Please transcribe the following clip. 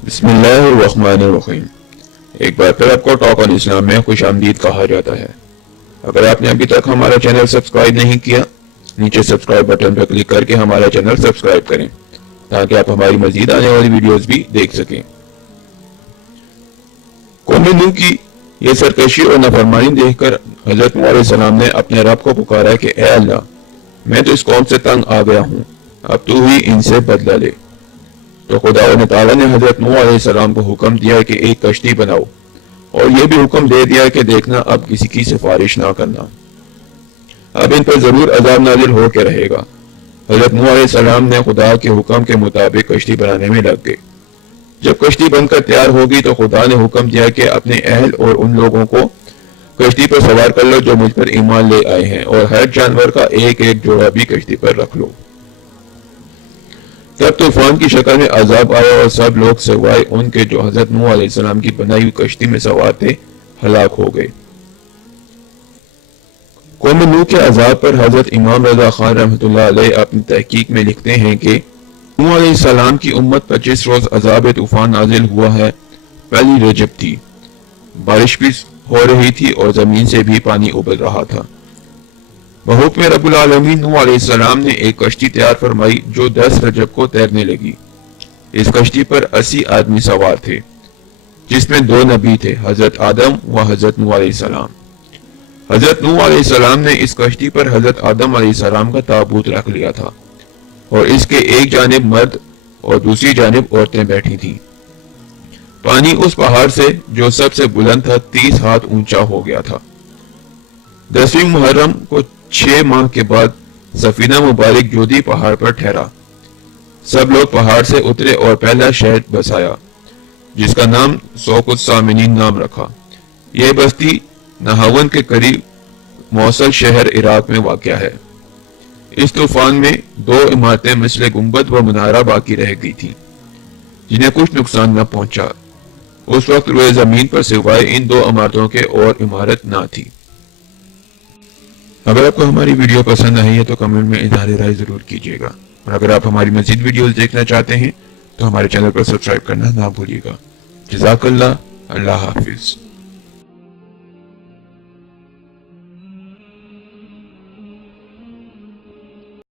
بسم اللہ الرحمن الرحیم۔ ایک بار پھر آپ کو ٹاک آن اسلام میں خوش آمدید کہا جاتا ہے۔ اگر آپ نے ابھی تک ہمارا چینل سبسکرائب نہیں کیا، نیچے سبسکرائب بٹن پر کلک کر کے ہمارا چینل سبسکرائب کریں تاکہ آپ ہماری مزید آنے والی ویڈیوز بھی دیکھ سکیں۔ قوم نوح کی یہ سرکشی اور نافرمانی دیکھ کر حضرت نوح علیہ السلام نے اپنے رب کو پکارا کہ اے اللہ، میں تو اس قوم سے تنگ آ گیا ہوں، اب تو ہی ان سے بدلہ لے۔ تو خدا تعالیٰ نے حضرت نوح علیہ السلام کو حکم دیا کہ ایک کشتی بناؤ، اور یہ بھی حکم دے دیا کہ دیکھنا اب کسی کی سفارش نہ کرنا، اب ان پر ضرور عذاب نازل ہو کے رہے گا۔ حضرت نوح علیہ السلام نے خدا کے حکم کے مطابق کشتی بنانے میں لگ گئے۔ جب کشتی بن کر تیار ہوگی تو خدا نے حکم دیا کہ اپنے اہل اور ان لوگوں کو کشتی پر سوار کر لو جو مجھ پر ایمان لے آئے ہیں، اور ہر جانور کا ایک ایک جوڑا بھی کشتی پر رکھ لو۔ تب طوفان کی شکل میں عذاب آیا اور سب لوگ سوائے ان کے جو حضرت نوح علیہ السلام کی بنائی ہوئی کشتی میں سوار تھے ہلاک ہو گئے۔ قوم نوح کے عذاب پر حضرت امام رضا خان رحمۃ اللہ علیہ اپنی تحقیق میں لکھتے ہیں کہ نوح علیہ السلام کی امت پر جس روز عذاب طوفان نازل ہوا ہے، پہلی رجب تھی، بارش بھی ہو رہی تھی اور زمین سے بھی پانی ابل رہا تھا۔ بحکم رب العالمین نوح علیہ السلام نے ایک کشتی تیار فرمائی جو 10 رجب کو تیرنے لگی۔ اس کشتی پر 80 آدمی سوار تھے، جس میں 2 نبی تھے، حضرت آدم و حضرت نوح علیہ السلام۔ حضرت نوح علیہ السلام نے اس کشتی پر حضرت آدم علیہ السلام کا تابوت رکھ لیا تھا، اور اس کے ایک جانب مرد اور دوسری جانب عورتیں بیٹھی تھیں۔ پانی اس پہاڑ سے جو سب سے بلند تھا 30 ہاتھ اونچا ہو گیا تھا۔ 10ویں محرم کو 6 ماہ کے بعد سفینہ مبارک جودی پہاڑ پر ٹھہرا۔ سب لوگ پہاڑ سے اترے اور پہلا شہر بسایا، جس کا نام سوق السامنین نام رکھا۔ یہ بستی نہاون کے قریب موصل شہر عراق میں واقع ہے۔ اس طوفان میں 2 عمارتیں مثل گنبد و منارہ باقی رہ گئی تھیں، جنہیں کچھ نقصان نہ پہنچا۔ اس وقت روئے زمین پر سوائے ان 2 عمارتوں کے اور عمارت نہ تھی۔ اگر آپ کو ہماری ویڈیو پسند آئی ہے تو کمنٹ میں اظہار رائے ضرور کیجیے گا، اور اگر آپ ہماری مزید ویڈیوز دیکھنا چاہتے ہیں تو ہمارے چینل پر سبسکرائب کرنا نہ بھولیے گا۔ جزاک اللہ، اللہ حافظ۔